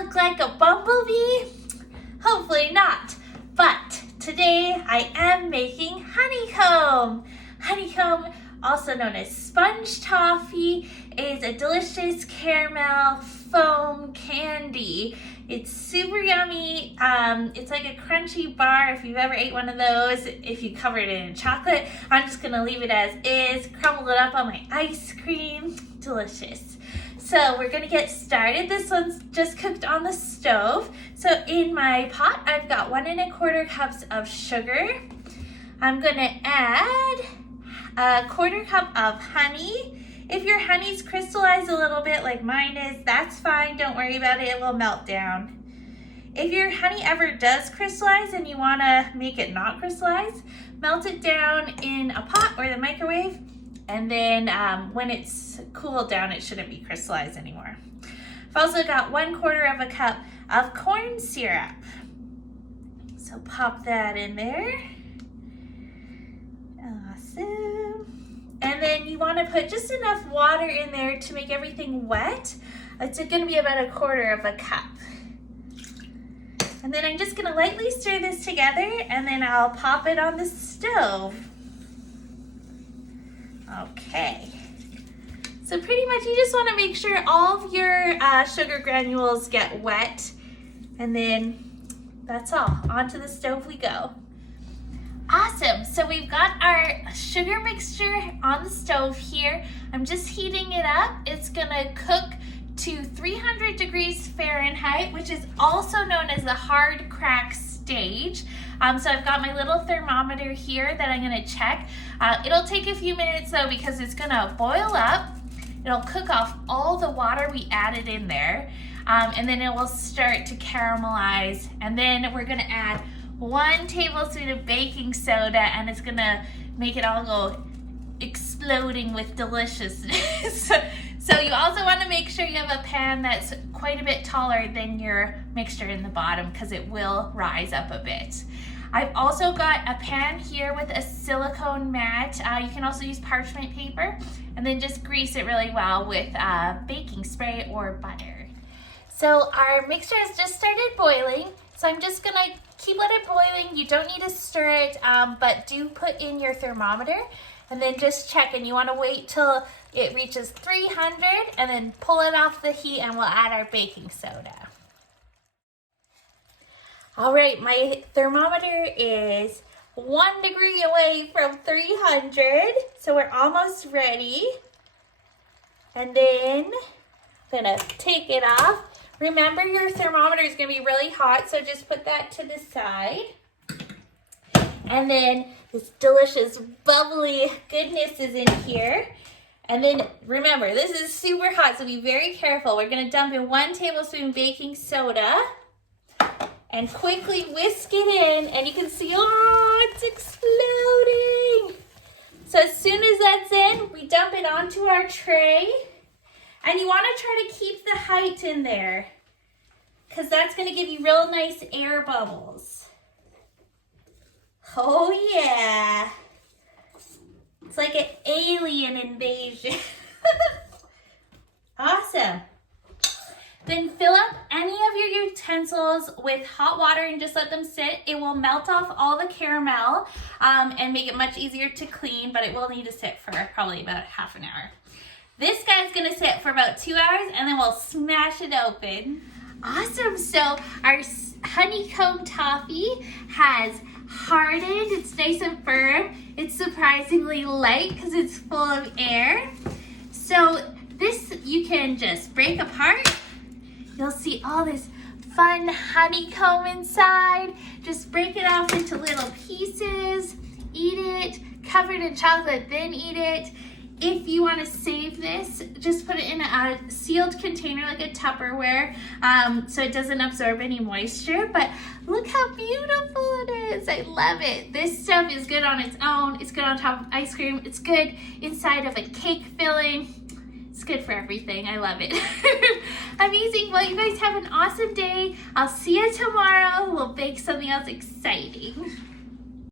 look like a bumblebee? Hopefully not. But today I am making honeycomb. Honeycomb, also known as sponge toffee, is a delicious caramel foam candy. It's super yummy. It's like a crunchy bar if you've ever ate one of those. If you cover it in chocolate, I'm just gonna leave it as is, crumble it up on my ice cream. Delicious. So we're gonna get started. This one's just cooked on the stove. So in my pot, I've got 1 1/4 cups of sugar. I'm gonna add a 1/4 cup of honey. If your honey's crystallized a little bit like mine is, that's fine. Don't worry about it, it will melt down. If your honey ever does crystallize and you wanna make it not crystallize, melt it down in a pot or the microwave, and then when it's cooled down, it shouldn't be crystallized anymore. I've also got 1/4 cup of corn syrup. So pop that in there. Awesome. And then you want to put just enough water in there to make everything wet. It's going to be about 1/4 cup. And then I'm just going to lightly stir this together, and then I'll pop it on the stove. Okay. So pretty much you just want to make sure all of your sugar granules get wet, and then that's all. Onto the stove we go. Awesome, so we've got our sugar mixture on the stove here. I'm just heating it up. It's gonna cook to 300 degrees Fahrenheit, which is also known as the hard crack stage. So I've got my little thermometer here that I'm gonna check. It'll take a few minutes though, because it's gonna boil up. It'll cook off all the water we added in there, and then it will start to caramelize, and then we're gonna add 1 tablespoon of baking soda, and it's gonna make it all go exploding with deliciousness. So you also wanna make sure you have a pan that's quite a bit taller than your mixture in the bottom, because it will rise up a bit. I've also got a pan here with a silicone mat. You can also use parchment paper, and then just grease it really well with baking spray or butter. So our mixture has just started boiling, so I'm just gonna keep it boiling. You don't need to stir it, but do put in your thermometer and then just check, and you wanna wait till it reaches 300 and then pull it off the heat, and we'll add our baking soda. All right, my thermometer is 1 degree away from 300, so we're almost ready. And then I'm gonna take it off. Remember, your thermometer is gonna be really hot, so just put that to the side. And then this delicious bubbly goodness is in here. And then remember, this is super hot, so be very careful. We're gonna dump in 1 tablespoon baking soda and quickly whisk it in, and you can see, oh, it's exploding. So as soon as that's in, we dump it onto our tray. And you want to try to keep the height in there, because that's going to give you real nice air bubbles. Oh yeah. It's like an alien invasion. Awesome. Then fill up any of your utensils with hot water and just let them sit. It will melt off all the caramel and make it much easier to clean, but it will need to sit for probably about ½ an hour. This guy's gonna sit for about 2 hours, and then we'll smash it open. Awesome, so our honeycomb toffee has hardened. It's nice and firm. It's surprisingly light because it's full of air. So this you can just break apart. You'll see all this fun honeycomb inside. Just break it off into little pieces, eat it, covered in chocolate, then eat it. If you want to save this, just put it in a sealed container like a Tupperware, so it doesn't absorb any moisture. But look how beautiful it is. I love it. This stuff is good on its own. It's good on top of ice cream. It's good inside of a cake filling. It's good for everything. I love it. Amazing. Well, you guys have an awesome day. I'll see you tomorrow. We'll bake something else exciting.